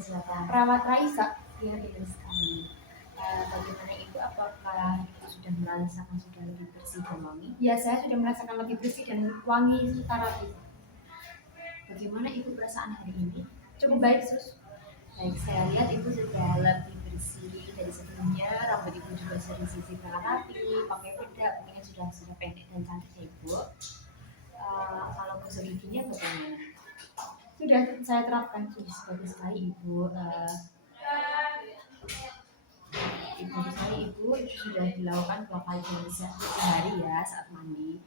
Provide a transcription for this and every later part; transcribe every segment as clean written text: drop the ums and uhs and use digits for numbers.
silakan. Perawat Raisa. Ya, betul sekali. Bagaimana Ibu, apakah Ibu sudah merasakan sudah lebih bersih dan wangi? Ya, saya sudah merasakan lebih bersih dan wangi setara itu. Bagaimana Ibu perasaan hari ini? Cukup baik, Sus. Baik, saya lihat Ibu sudah lebih bersih dari sebelumnya. Rambut Ibu juga sudah disisir dengan rapi, pakai bedak, mungkin sudah pendek dan cantik ya Ibu. Kalau gosok giginya bagaimana? Sudah saya terapkan, Sus. Bagus sekali Ibu. Ibu sudah dilakukan 2 kali dalam sehari ya saat mandi.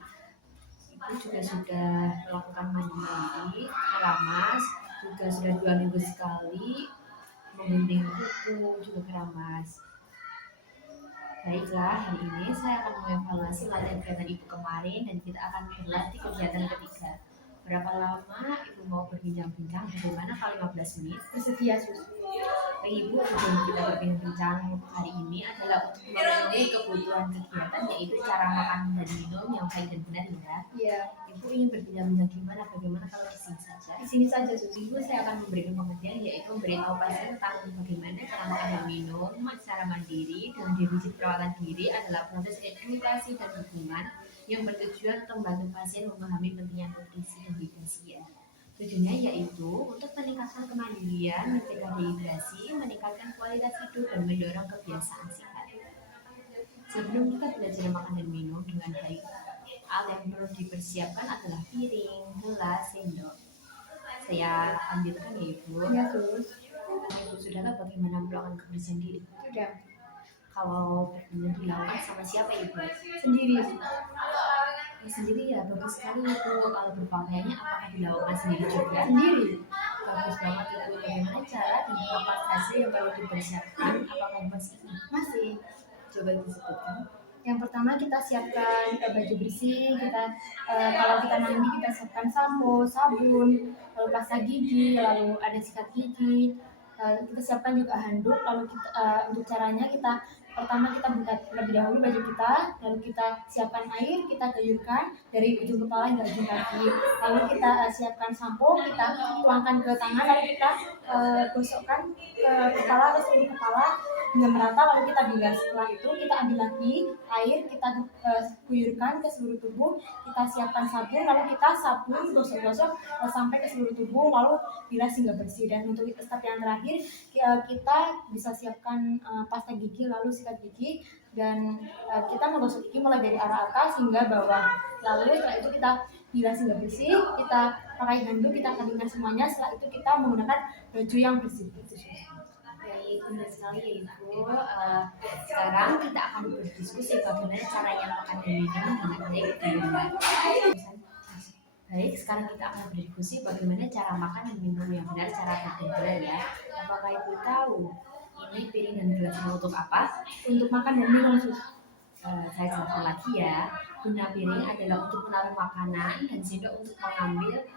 Ibu juga sudah melakukan mandi, keramas, juga sudah 2 minggu sekali menggunting kuku, juga keramas. Baiklah, hari ini saya akan mengevaluasi latihan kegiatan Ibu kemarin dan kita akan berlatih kegiatan ketiga. Berapa lama Ibu mau berbincang-bincang? Bagaimana kalau 15 menit? Bersedia, Sus. Ibu, tujuan kita berbincang hari ini adalah untuk memenuhi kebutuhan kegiatan, yaitu cara makan dan minum yang baik dan benar ya. Iya. Ibu ingin berbincang-bincang gimana? Bagaimana kalau di sini saja? Di sini saja, Sus. Ibu, saya akan memberikan pengertian, yaitu memberitahu pasien tentang bagaimana cara makan dan minum secara mandiri dan definisi perawatan diri adalah proses edukasi dan dukungan yang bertujuan untuk membantu pasien memahami pentingnya nutrisi dan hidrasi ya. Tujuannya yaitu untuk meningkatkan kemandirian, mencegah dehidrasi, meningkatkan kualitas hidup, dan mendorong kebiasaan sehat. Sebelum kita belajar makan dan minum dengan baik, hal yang perlu dipersiapkan adalah piring, gelas, sendok. Saya ambilkan ya Ibu. Ya, Sus. Ibu sudah tahu bagaimana melakukan kebersihan diri? Sudah. Kalau berbincang dilakukan sama siapa Ibu? Sendiri. Sendiri ya, bagus sekali Ibu. Kalau berpakaiannya apakah dilakukan sendiri juga? Sendiri. Bagus banget Ibu. Bagaimana cara dan apa saja yang perlu dipersiapkan? Apakah masih? Coba disebutkan. Yang pertama kita siapkan baju bersih, kalau kita mandi kita siapkan sampo, sabun, lalu pasta gigi, lalu ada sikat gigi. Kita siapkan juga handuk. Lalu untuk caranya pertama kita buka terlebih dahulu baju kita, lalu kita siapkan air, kita gayurkan dari ujung kepala hingga ujung kaki. Lalu kita siapkan sampo, kita tuangkan ke tangan, lalu kita gosokkan ke kepala atau seluruh kepala hingga merata, lalu kita bilas. Setelah itu kita ambil lagi air, kita guyurkan ke seluruh tubuh, kita siapkan sabun, lalu kita sabun gosok-gosok sampai ke seluruh tubuh, lalu bilas hingga bersih. Dan untuk step yang terakhir kita bisa siapkan pasta gigi, lalu sikat gigi, dan kita menggosok gigi mulai dari arah atas hingga bawah. Lalu setelah itu kita bilas hingga bersih, kita pakai handuk, kita keringkan semuanya. Setelah itu kita menggunakan baju yang bersih. Baik, benar sekali ya Ibu. Sekarang kita akan berdiskusi bagaimana caranya makan dan minum dengan baik di rumah. Baik, sekarang kita akan berdiskusi bagaimana cara makan dan minum yang benar secara benar ya. Apakah Ibu tahu ini piring dan gelasnya untuk apa? Untuk makan dan minum, Sus. Saya jelaskan lagi ya. Guna piring adalah untuk menaruh makanan dan sendok untuk mengambil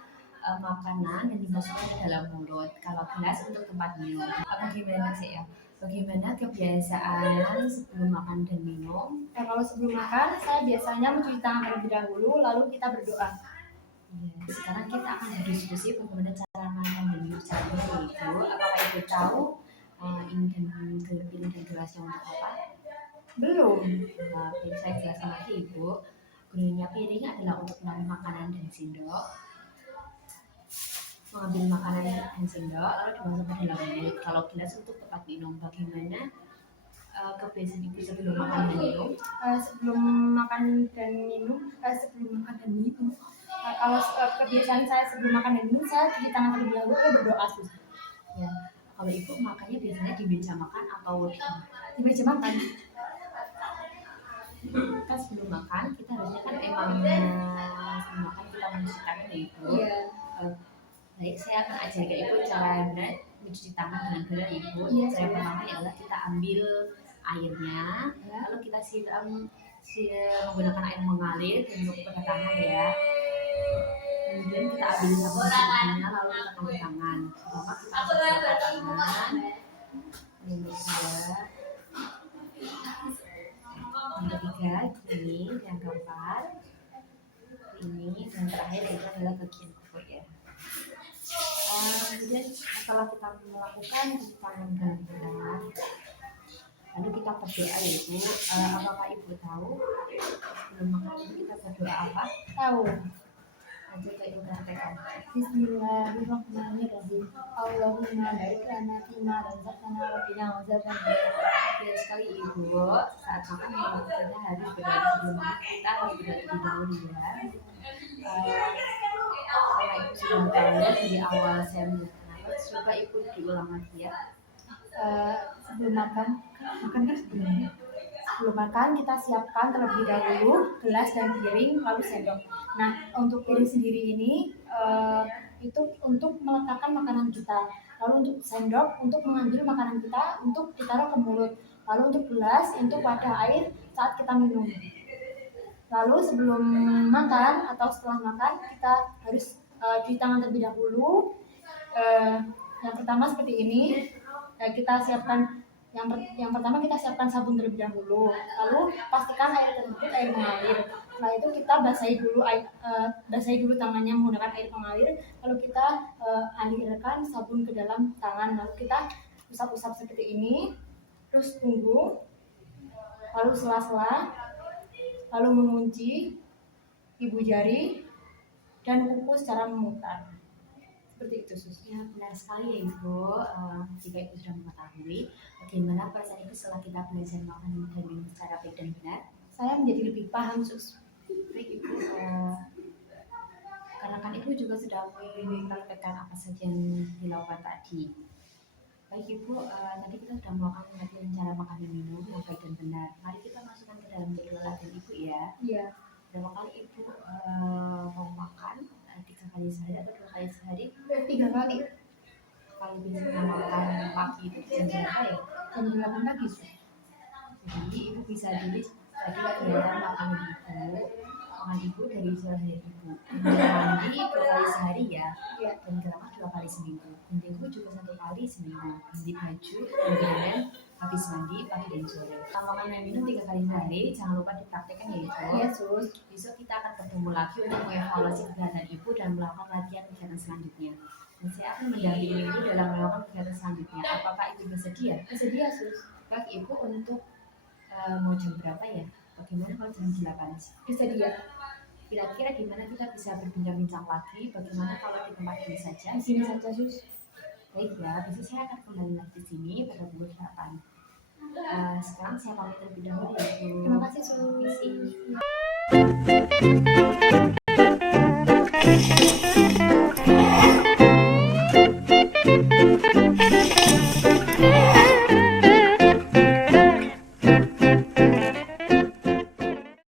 makanan dan dimasukkan ke dalam mulut. Kalau gelas untuk tempat minum. Bagaimana sih ya? Bagaimana kebiasaan sebelum makan dan minum? Kalau sebelum makan, saya biasanya mencuci tangan terlebih dahulu, lalu kita berdoa. Ya, sekarang kita akan berdiskusi bagaimana cara makan dan minum secara benar Ibu. Apakah Ibu tahu ini dan piring dan gelasnya untuk apa? Belum. Saya jelaskan lagi Ibu. Gunanya piring adalah untuk menaruh makanan dan sendok, mengambil makanan dan sendok lalu dimasukkan ke dalam mulut. Kalau gelas untuk tempat minum. Bagaimana kebiasaan Ibu sebelum makan dan minum? Sebelum makan dan minum, kalau kebiasaan saya sebelum makan dan minum, saya cuci tangan terlebih dahulu, lalu berdoa, Sus. Ya, kalau Ibu makannya biasanya di meja makan atau di meja makan? Kan sebelum makan kita harusnya kan emang sebelum makan kita mencuci tangan ya Ibu. Iya. Baik, saya akan ajarkan Ibu cara benar mencuci tangan dengan benar Ibu. Iya, cara pertama adalah kita ambil airnya, lalu kita siram menggunakan air mengalir untuk pada tangan ya. Kemudian kita ambil sabun secukupnya, lalu kita pakai tangan. Pertama kita pakai tangan, yang kedua, ini yang keempat, ini dan terakhir itu adalah bagian kuku ya. Kemudian setelah kita melakukan cuci tangan dengan benar, lalu kita berdoa yaitu apakah ibu tahu sebelum makan itu kita berdoa apa? Tahu. Aja kayak praktekkan. Bismillahirrahmanirrahim. Allahumma barik lana fima razaqtana wa qina azabannar. Ya sekali ibu, saat makan memang kita harus berdoa sebelum makan, kita harus berdoa terlebih dahulu ya. Karena ibu sudah tahu dari awal saya menjelaskan, coba ibu diulang lagi ya. Sebelum makan kan sebelum makan kita siapkan terlebih dahulu gelas dan piring lalu sendok. Nah, untuk piring sendiri ini itu untuk meletakkan makanan kita, lalu untuk sendok untuk mengambil makanan kita untuk ditaruh ke mulut, lalu untuk gelas untuk wadah air saat kita minum. Lalu sebelum makan atau setelah makan kita harus cuci tangan terlebih dahulu. Yang pertama seperti ini, kita siapkan yang pertama kita siapkan sabun terlebih dahulu, lalu pastikan air tersebut air mengalir. Setelah itu kita basahi dulu tangannya menggunakan air mengalir, lalu kita alirkan sabun ke dalam tangan, lalu kita usap-usap seperti ini, terus tunggu, lalu sela-sela, lalu mengunci ibu jari dan kuku secara memutar. Seperti itu, Sus. Ya, benar sekali ya ibu. Jika ibu sudah mengetahui bagaimana perasaan ibu setelah kita belajar makan dan minum secara baik dan benar, saya menjadi lebih paham, Sus. baik ibu. Karena kan ibu juga sudah mempraktekkan apa saja yang dilakukan tadi. Baik ibu, tadi kita sudah melakukan latihan cara makan dan minum yang baik dan benar. Mari kita masukkan ke dalam jadwal latihan ibu ya. Iya. Berapa kali ibu mau makan? 3 kali sehari atau 2 kali sehari? 3 kali. Kalau biasanya makan pagi itu jam berapa ya? Jam 8 pagi, Sus. Jadi ibu bisa diri tadi kelihatan makan ibu dari sehari ibu. Mandi 2 kali sehari ya, Iya. dan gerak 2 kali seminggu. Guntingku juga 1 kali seminggu. Ganti baju, kemudian habis mandi pagi dan sore. Makan dan minum 3 kali sehari, jangan lupa dipraktekkan ya ibu. Iya, Sus. Besok kita akan bertemu lagi untuk mengevaluasi kegiatan ibu dan melakukan latihan kegiatan selanjutnya. Dan saya akan mendampingi ibu dalam melakukan kegiatan selanjutnya. Apakah ibu bersedia? Bersedia, Sus. Baik ibu, untuk mau jam berapa ya? Bagaimana kalau jam 8? Bersedia. Kira-kira gimana kita bisa berbincang-bincang lagi? Bagaimana kalau di tempat ini saja? Di sini saja, Sus. Baik ya, besok saya akan kembali lagi di sini pada pukul 8. Sekarang saya pamit terlebih dahulu ya ibu. Terima kasih, Sus. Terima kasih.